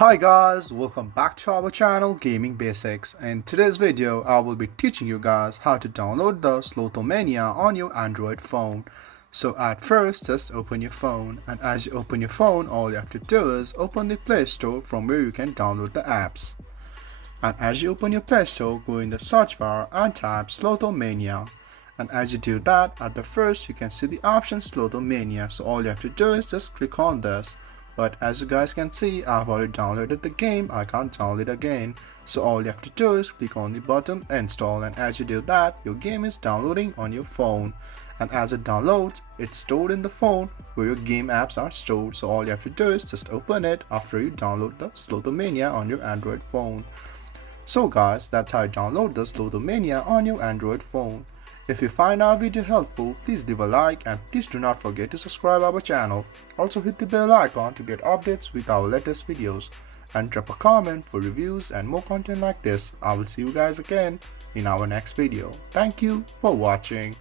Hi guys, welcome back to our channel Gaming Basics. In today's video, I will be teaching you guys how to download the Slotomania on your Android phone. So at first, just open your phone, and as you open your phone, all you have to do is open the Play Store from where you can download the apps. And as you open your Play Store, go in the search bar and type Slotomania. And as you do that, at the first you can see the option Slotomania. So all you have to do is just click on this. But as you guys can see, I've already downloaded the game. I can't download it again. So all you have to do is click on the button install, and as you do that, your game is downloading on your phone. And as it downloads, it's stored in the phone where your game apps are stored. So all you have to do is just open it after you download the Slotomania on your Android phone. So guys, that's how you download the Slotomania on your Android phone. If you find our video helpful, please leave a like and please do not forget to subscribe our channel. Also hit the bell icon to get updates with our latest videos, and drop a comment for reviews and more content like this. I will see you guys again in our next video. Thank you for watching.